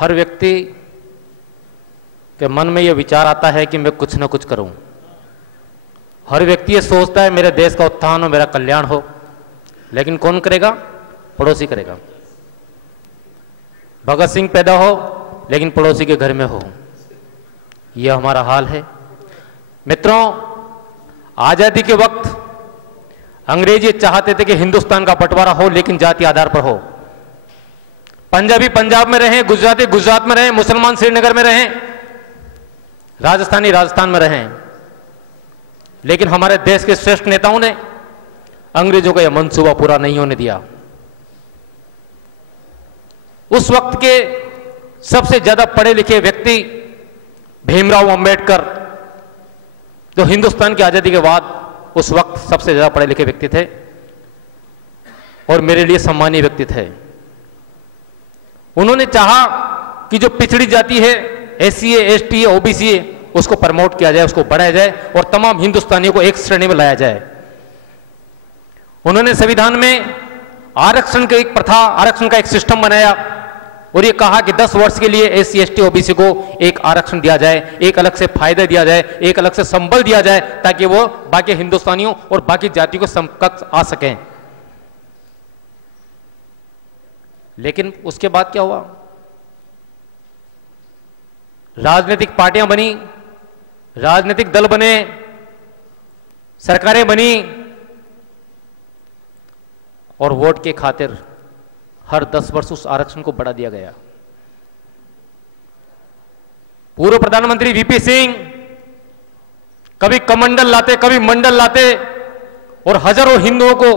हर व्यक्ति के मन में यह विचार आता है कि मैं कुछ ना कुछ करूं। हर व्यक्ति ये सोचता है मेरे देश का उत्थान हो, मेरा कल्याण हो, लेकिन कौन करेगा? पड़ोसी करेगा। भगत सिंह पैदा हो लेकिन पड़ोसी के घर में हो, यह हमारा हाल है। मित्रों, आजादी के वक्त अंग्रेज ये चाहते थे कि हिंदुस्तान का बंटवारा हो लेकिन जाति आधार पर हो। पंजाबी पंजाब में रहें, गुजराती गुजरात में रहें, मुसलमान श्रीनगर में रहें, राजस्थानी राजस्थान में रहें, लेकिन हमारे देश के श्रेष्ठ नेताओं ने अंग्रेजों का यह मंसूबा पूरा नहीं होने दिया। उस वक्त के सबसे ज्यादा पढ़े लिखे व्यक्ति भीमराव अंबेडकर, जो हिंदुस्तान की आजादी के बाद उस वक्त सबसे ज्यादा पढ़े लिखे व्यक्ति थे और मेरे लिए सम्मानीय व्यक्ति थे। उन्होंने चाहा कि जो पिछड़ी जाति है, एससी है, एसटी है, ओबीसी है, उसको प्रमोट किया जाए, उसको बढ़ाया जाए और तमाम हिंदुस्तानियों को एक श्रेणी में लाया जाए। उन्होंने संविधान में आरक्षण की एक प्रथा, आरक्षण का एक सिस्टम बनाया और ये कहा कि 10 वर्ष के लिए एससी, एसटी, ओबीसी को एक आरक्षण दिया जाए, एक अलग से फायदा दिया जाए, एक अलग से संबल दिया जाए, ताकि वो बाकी हिंदुस्तानियों और बाकी जातियों को समकक्ष आ सकें। लेकिन उसके बाद क्या हुआ? राजनीतिक पार्टियां बनी, राजनीतिक दल बने, सरकारें बनी और वोट के खातिर हर 10 वर्ष उस आरक्षण को बढ़ा दिया गया। पूर्व प्रधानमंत्री वीपी सिंह कभी कमंडल लाते, कभी मंडल लाते और हजारों हिंदुओं को,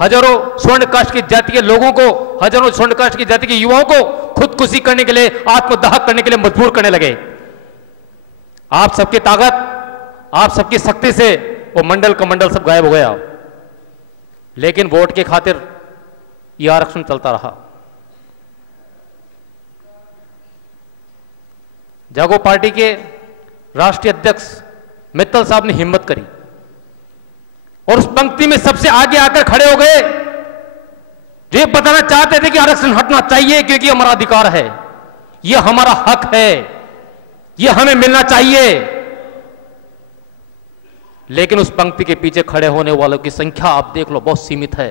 हजारों स्वर्ण कास्ट की जाति के लोगों को, हजारों स्वर्ण कास्ट की जाति के युवाओं को खुदकुशी करने के लिए, आत्मदाह करने के लिए मजबूर करने लगे। आप सबकी ताकत, आप सबकी शक्ति से वो मंडल कमंडल सब गायब हो गया, लेकिन वोट के खातिर यह आरक्षण चलता रहा। जागो पार्टी के राष्ट्रीय अध्यक्ष मित्तल साहब ने हिम्मत करी और उस पंक्ति में सबसे आगे आकर खड़े हो गए, जो ये बताना चाहते थे कि आरक्षण हटना चाहिए क्योंकि हमारा अधिकार है, यह हमारा हक है, यह हमें मिलना चाहिए। लेकिन उस पंक्ति के पीछे खड़े होने वालों की संख्या आप देख लो, बहुत सीमित है।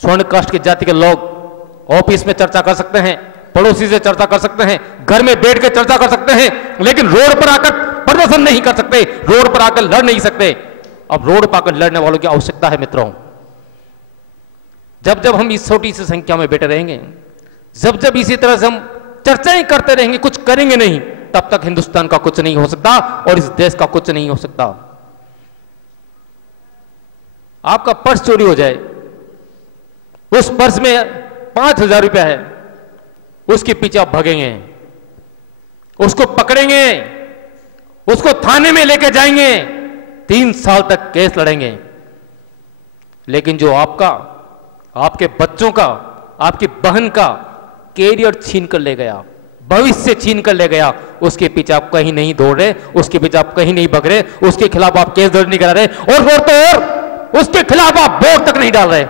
स्वर्ण कास्ट की जाति के लोग ऑफिस में चर्चा कर सकते हैं, पड़ोसी से चर्चा कर सकते हैं, घर में बैठ के चर्चा कर सकते हैं, लेकिन रोड पर आकर प्रदर्शन नहीं कर सकते, रोड पर आकर लड़ नहीं सकते। अब रोड पर आकर लड़ने वालों की आवश्यकता है मित्रों। जब जब हम इस छोटी सी संख्या में बैठे रहेंगे, जब जब इसी तरह से हम चर्चाएं करते रहेंगे, कुछ करेंगे नहीं, तब तक हिंदुस्तान का कुछ नहीं हो सकता और इस देश का कुछ नहीं हो सकता। आपका पर्स चोरी हो जाए, उस पर्स में 5,000 रुपया है, उसके पीछे आप भागेंगे, उसको पकड़ेंगे, उसको थाने में लेके जाएंगे, 3 साल तक केस लड़ेंगे। लेकिन जो आपका, आपके बच्चों का, आपकी बहन का कैरियर छीन कर ले गया, भविष्य छीन कर ले गया, उसके पीछे आप कहीं नहीं दौड़ रहे, उसके पीछे आप कहीं नहीं भग रहे, उसके खिलाफ आप केस दर्ज नहीं करा रहे और तो और उसके खिलाफ आप वोट तक नहीं डाल रहे।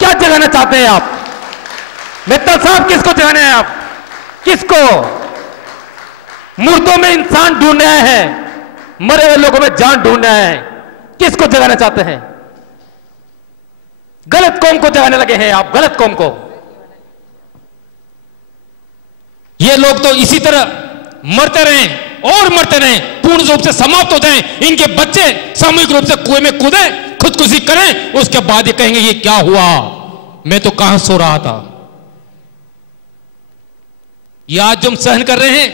क्या जगाना चाहते हैं आप? मित्तल साहब, किसको जगाना है आप? किसको? मुर्दों में इंसान ढूंढ रहे हैं, मरे हुए लोगों में जान ढूंढ रहे हैं। किसको जगाना चाहते हैं? गलत कौम को जगाने लगे हैं आप, गलत कौम को। ये लोग तो इसी तरह मरते रहें और मरते रहें, पूर्ण रूप से समाप्त हो जाएं, इनके बच्चे सामूहिक रूप से कुएं में कूदें, खुदकुशी करें, उसके बाद ये कहेंगे ये क्या हुआ, मैं तो कहां सो रहा था। ये आज जो हम सहन कर रहे हैं,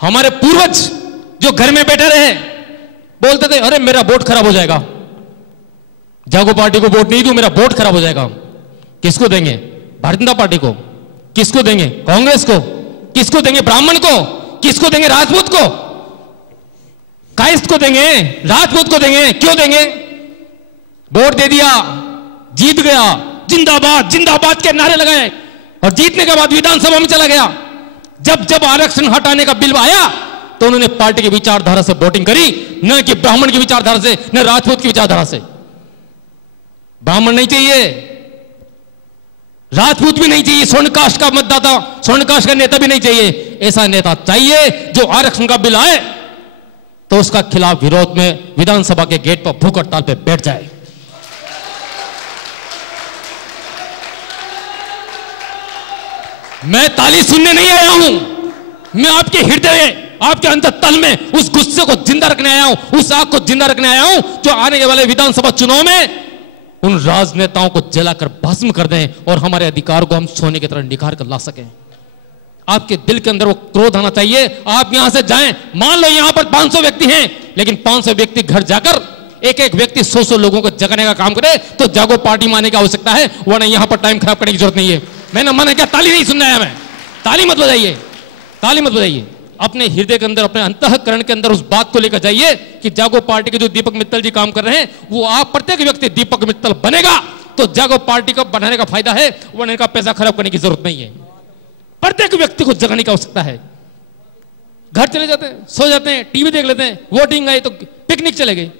हमारे पूर्वज जो घर में बैठे रहे बोलते थे अरे मेरा वोट खराब हो जाएगा, जागो पार्टी को वोट नहीं दूं, मेरा वोट खराब हो जाएगा। किसको देंगे? भारतीय जनता पार्टी को। किसको देंगे? कांग्रेस को। किसको देंगे? ब्राह्मण को। किसको देंगे? राजपूत को। कायस्थ को देंगे? राजपूत को देंगे? क्यों देंगे? वोट दे दिया, जीत गया, जिंदाबाद जिंदाबाद के नारे लगाए और जीतने के बाद विधानसभा में चला गया। जब जब आरक्षण हटाने का बिल आया तो उन्होंने पार्टी की विचारधारा से वोटिंग करी, न कि ब्राह्मण की विचारधारा से, न राजपूत की विचारधारा से। ब्राह्मण नहीं चाहिए, राजपूत भी नहीं चाहिए, स्वर्ण कास्ट का मतदाता, स्वर्ण कास्ट का नेता भी नहीं चाहिए। ऐसा नेता चाहिए जो आरक्षण का बिल आए तो उसका खिलाफ विरोध में विधानसभा के गेट पर भूख हड़ताल पे बैठ जाए। मैं ताली सुनने नहीं आया हूं, मैं आपके हृदय, आपके अंतःतल में उस गुस्से को जिंदा रखने आया हूं, उस आग को जिंदा रखने आया हूं जो आने वाले विधानसभा चुनाव में उन राजनेताओं को जलाकर भस्म कर दें और हमारे अधिकार को हम सोने की तरह निखार कर ला सकें। आपके दिल के अंदर वो क्रोध आना चाहिए। आप यहां से जाएं, मान लो यहां पर 500 व्यक्ति हैं, लेकिन 500 व्यक्ति घर जाकर एक एक व्यक्ति 100 लोगों को जगाने का काम करे तो जागो पार्टी मानने की आवश्यकता है, वरना यहां पर टाइम खराब करने की जरूरत नहीं है। मैंने मना क्या, ताली नहीं सुनना है, मैं ताली मत बजाइए, ताली मत बजाइए। अपने हृदय के अंदर, अपने अंतःकरण के अंदर उस बात को लेकर जाइए कि जागो पार्टी के जो दीपक मित्तल जी काम कर रहे हैं वो आप प्रत्येक व्यक्ति दीपक मित्तल बनेगा तो जागो पार्टी को बनाने का फायदा है, वरना इनका पैसा खराब करने की जरूरत नहीं है। प्रत्येक व्यक्ति को जगाने की आवश्यकता है। घर चले जाते हैं, सो जाते हैं, टीवी देख लेते हैं, वोटिंग आई तो पिकनिक चले गए।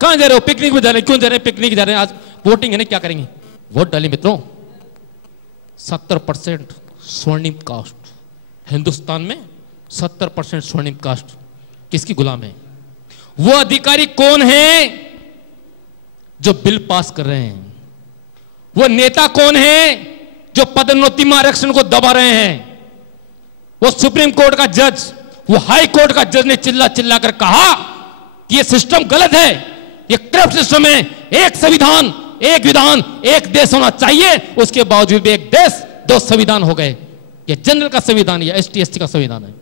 कहां जा रहे हो? पिकनिक में जा रहे हैं। क्यों जा रहे हैं? पिकनिक जा रहे हैं। आज वोटिंग है ना, क्या करेंगे? वोट डालिए मित्रों। 70% स्वर्णिम कास्ट, हिंदुस्तान में 70% स्वर्णिम कास्ट किसकी गुलाम है? वो अधिकारी कौन है जो बिल पास कर रहे हैं? वो नेता कौन है जो पदोन्नति में आरक्षण को दबा रहे हैं? वो सुप्रीम कोर्ट का जज, वो हाई कोर्ट का जज ने चिल्ला चिल्ला कर कहा कि ये सिस्टम गलत है, ये करप्ट सिस्टम है। एक संविधान, एक विधान, एक देश होना चाहिए, उसके बावजूद भी एक देश दो संविधान हो गए। ये जनरल का संविधान या एसटी एससी का संविधान है।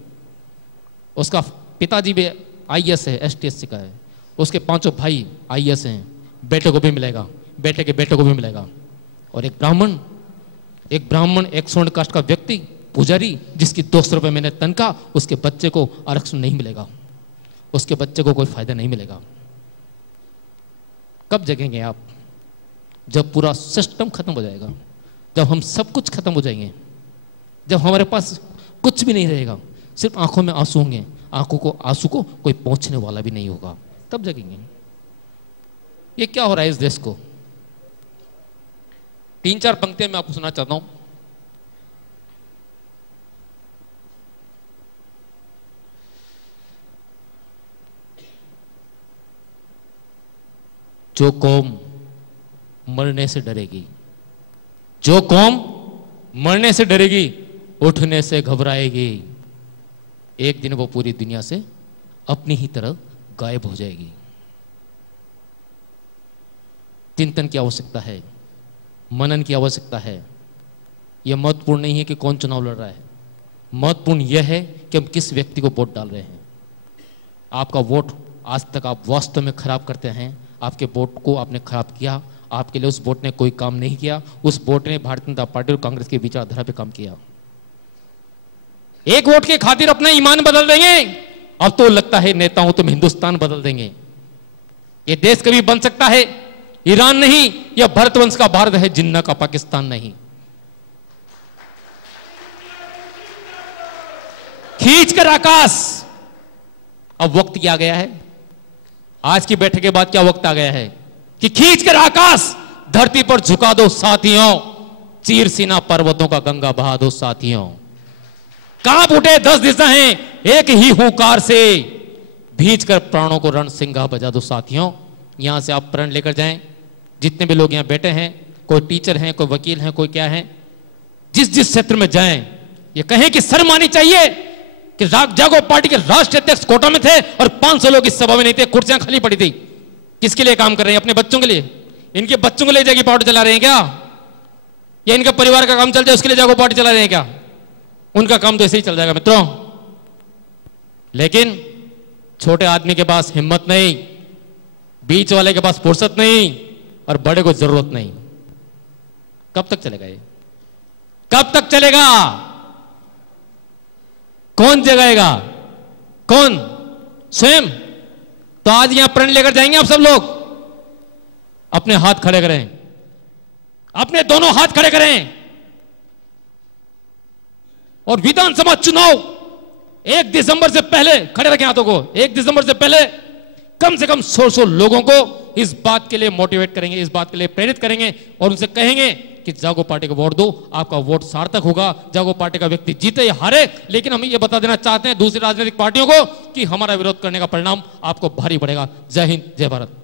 उसका पिताजी भी आईएएस है, एसटी एससी का है। उसके 5 भाई आईएएस हैं, बेटे को भी मिलेगा, बेटे के बेटे को भी मिलेगा। और एक ब्राह्मण, एक स्वर्ण कास्ट का व्यक्ति, पुजारी, जिसकी 200 रुपए महीने तनख्वाह, उसके बच्चे को आरक्षण नहीं मिलेगा, उसके बच्चे को कोई फायदा नहीं मिलेगा। कब जगेंगे आप? जब पूरा सिस्टम खत्म हो जाएगा, जब हम सब कुछ खत्म हो जाएंगे, जब हमारे पास कुछ भी नहीं रहेगा, सिर्फ आंखों में आंसू होंगे, आंसू को कोई पहुंचने वाला भी नहीं होगा, तब जगेंगे। ये क्या हो रहा है इस देश को? 3-4 पंक्तियां मैं आपको सुना चाहता हूं। जो कौम मरने से डरेगी, जो कौम मरने से डरेगी, उठने से घबराएगी, एक दिन वो पूरी दुनिया से अपनी ही तरह गायब हो जाएगी। चिंतन की आवश्यकता है, मनन की आवश्यकता है। यह महत्वपूर्ण नहीं है कि कौन चुनाव लड़ रहा है, महत्वपूर्ण यह है कि हम किस व्यक्ति को वोट डाल रहे हैं। आपका वोट आज तक आप वास्तव में खराब करते हैं, आपके वोट को आपने खराब किया, आपके लिए उस वोट ने कोई काम नहीं किया, उस वोट ने भारतीय जनता पार्टी और कांग्रेस की विचारधारा पे काम किया। एक वोट के खातिर अपना ईमान बदल देंगे, अब तो लगता है नेता हो तुम हिंदुस्तान बदल देंगे। ये देश कभी बन सकता है ईरान नहीं, यह भरतवंश का भारत है, जिन्ना का पाकिस्तान नहीं। खींच कर आकाश, अब वक्त क्या गया है? आज की बैठक के बाद क्या वक्त आ गया है कि खींच कर आकाश धरती पर झुका दो साथियों, चीर सीना पर्वतों का गंगा बहा दो साथियों। कांप उठे 10 दिशा हैं, एक ही हुंकार से भींच कर प्राणों को रणसिंगा बजा दो साथियों। यहां से आप प्रण लेकर जाएं, जितने भी लोग यहां बैठे हैं, कोई टीचर हैं, कोई वकील हैं, कोई क्या है, जिस जिस क्षेत्र में जाएं, ये कहें कि शर्म आनी चाहिए कि जागो पार्टी के राष्ट्रीय अध्यक्ष कोटा में थे और 500 लोग इस सभा में नहीं थे, कुर्सियां खाली पड़ी थी। किसके लिए काम कर रहे हैं? अपने बच्चों के लिए। इनके बच्चों को ले जाके पार्टी चला रहे हैं क्या? या इनका परिवार का काम चल जाए उसके लिए जागो पार्टी चला रहे हैं क्या? उनका काम तो ऐसे ही चल जाएगा मित्रों। लेकिन छोटे आदमी के पास हिम्मत नहीं, बीच वाले के पास फुर्सत नहीं और बड़े को जरूरत नहीं। कब तक चलेगा ये? कब तक चलेगा? कौन जगाएगा? कौन? स्वयं। तो आज यहां प्रण लेकर जाएंगे आप सब लोग। अपने हाथ खड़े करें, अपने दोनों हाथ खड़े करें और विधानसभा चुनाव 1 दिसंबर से पहले, खड़े रखें हाथों को, 1 दिसंबर से पहले कम से कम 100 लोगों को इस बात के लिए मोटिवेट करेंगे, इस बात के लिए प्रेरित करेंगे और उनसे कहेंगे कि जागो पार्टी को वोट दो, आपका वोट सार्थक होगा। जागो पार्टी का व्यक्ति जीते या हारे, लेकिन हम ये बता देना चाहते हैं दूसरी राजनीतिक पार्टियों को कि हमारा विरोध करने का परिणाम आपको भारी पड़ेगा। जय हिंद, जय भारत।